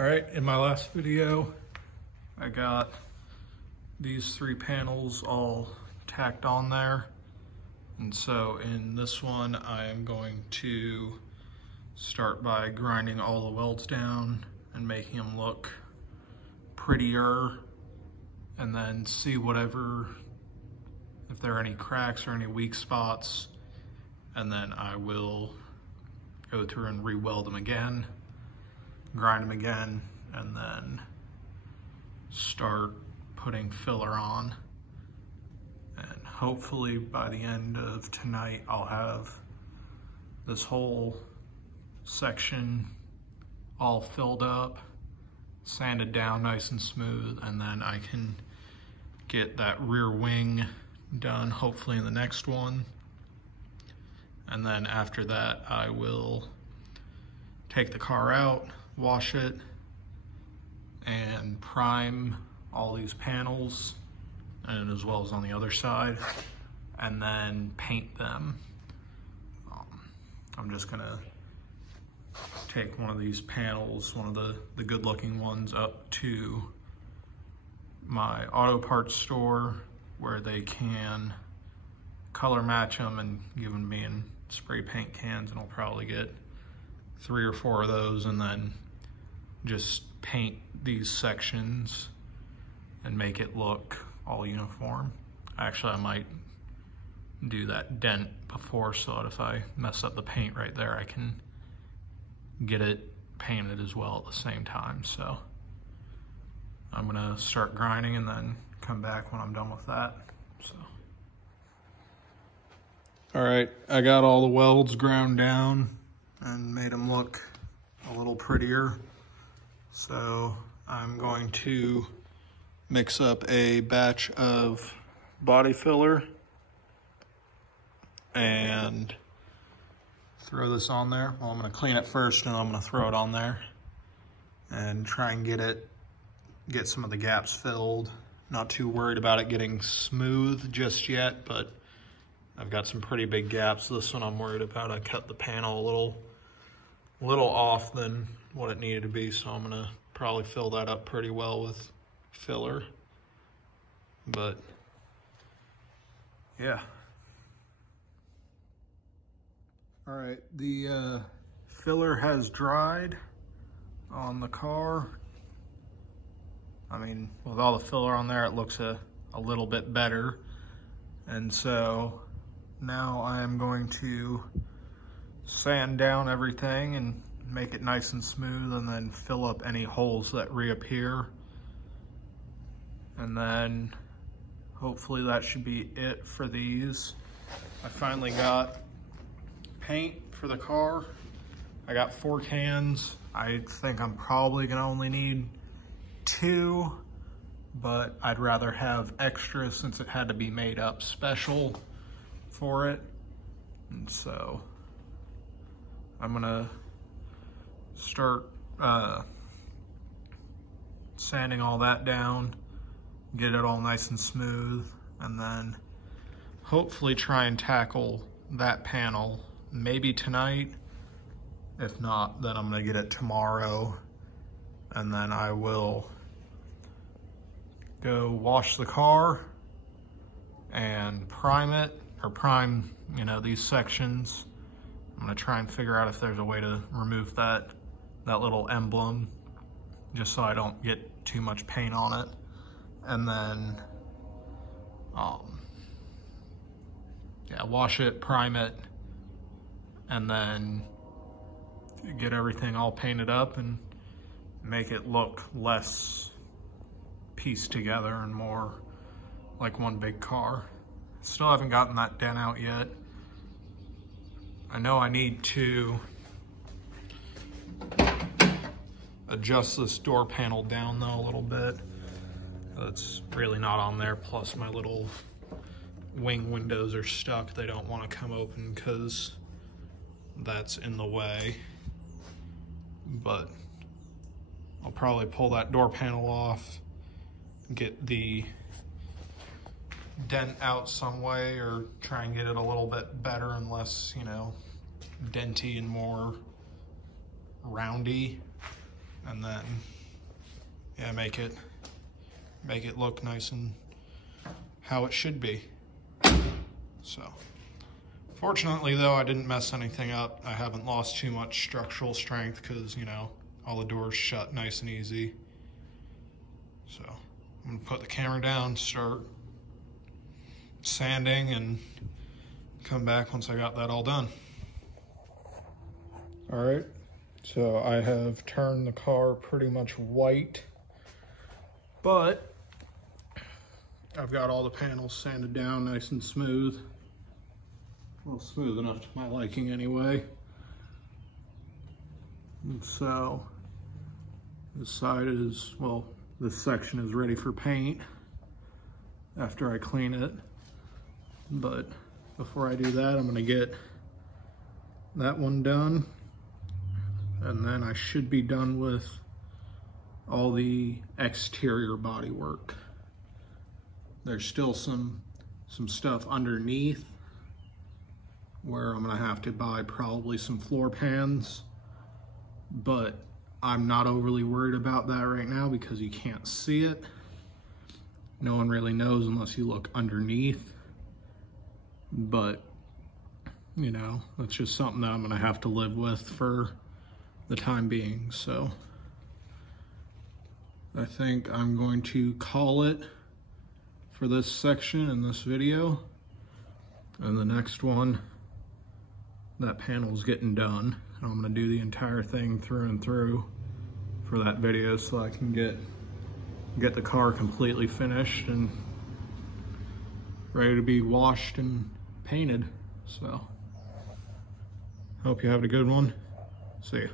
All right, in my last video, I got these 3 panels all tacked on there. And so in this one, I am going to start by grinding all the welds down and making them look prettier, and then see if there are any cracks or any weak spots, and then I will go through and re-weld them again, grind them again, and then start putting filler on. And hopefully by the end of tonight, I'll have this whole section all filled up, sanded down nice and smooth, and then I can get that rear wing done hopefully in the next one. And then after that, I will take the car out, wash it, and prime all these panels, and as well as on the other side, and then paint them. I'm just gonna take one of these panels, one of the good looking ones, up to my auto parts store where they can color match them and give them me in spray paint cans, and I'll probably get 3 or 4 of those and then just paint these sections and make it look all uniform. Actually, I might do that dent before, so that if I mess up the paint right there, I can get it painted as well at the same time. So I'm gonna start grinding and then come back when I'm done with that. So, all right, I got all the welds ground down and made them look a little prettier. So I'm going to mix up a batch of body filler and throw this on there. Well, I'm gonna clean it first and I'm gonna throw it on there and try and get some of the gaps filled. Not too worried about it getting smooth just yet, but I've got some pretty big gaps. This one I'm worried about. I cut the panel a little off than what it needed to be, so I'm gonna probably fill that up pretty well with filler. But yeah. All right, the filler has dried on the car. I mean, with all the filler on there, it looks a little bit better. And so now I'm going to sand down everything and make it nice and smooth, and then fill up any holes that reappear. And then hopefully that should be it for these. I finally got paint for the car. I got 4 cans. I think I'm probably gonna only need 2, but I'd rather have extra since it had to be made up special for it. And so I'm gonna start sanding all that down, get it all nice and smooth, and then hopefully try and tackle that panel maybe tonight. If not, then I'm gonna get it tomorrow, and then I will go wash the car and prime it, or prime, these sections. I'm gonna try and figure out if there's a way to remove that little emblem, just so I don't get too much paint on it. And then, wash it, prime it, and then get everything all painted up and make it look less pieced together and more like one big car. Still haven't gotten that dent out yet. I know I need to adjust this door panel down though a little bit. It's really not on there, plus my little wing windows are stuck. They don't want to come open because that's in the way. But I'll probably pull that door panel off, get the dent out some way, or try and get it a little bit better and less, denty and more roundy. and then, yeah, make it look nice and how it should be. So, fortunately though, I didn't mess anything up. I haven't lost too much structural strength because, you know, all the doors shut nice and easy. So, I'm gonna put the camera down, start sanding, and come back once I got that all done. All right, so I have turned the car pretty much white, but I've got all the panels sanded down nice and smooth. Well, smooth enough to my liking anyway. And so this side is, well, this section is ready for paint after I clean it. But before I do that, I'm gonna get that one done. And then I should be done with all the exterior body work. There's still some stuff underneath where I'm gonna have to buy probably some floor pans, but I'm not overly worried about that right now because you can't see it. No one really knows unless you look underneath, but you know, that's just something that I'm gonna have to live with for the time being. So I think I'm going to call it for this section in this video, and the next one, that panel's getting done, and I'm gonna do the entire thing through and through for that video so I can get the car completely finished and ready to be washed and painted. So hope you have a good one. See ya.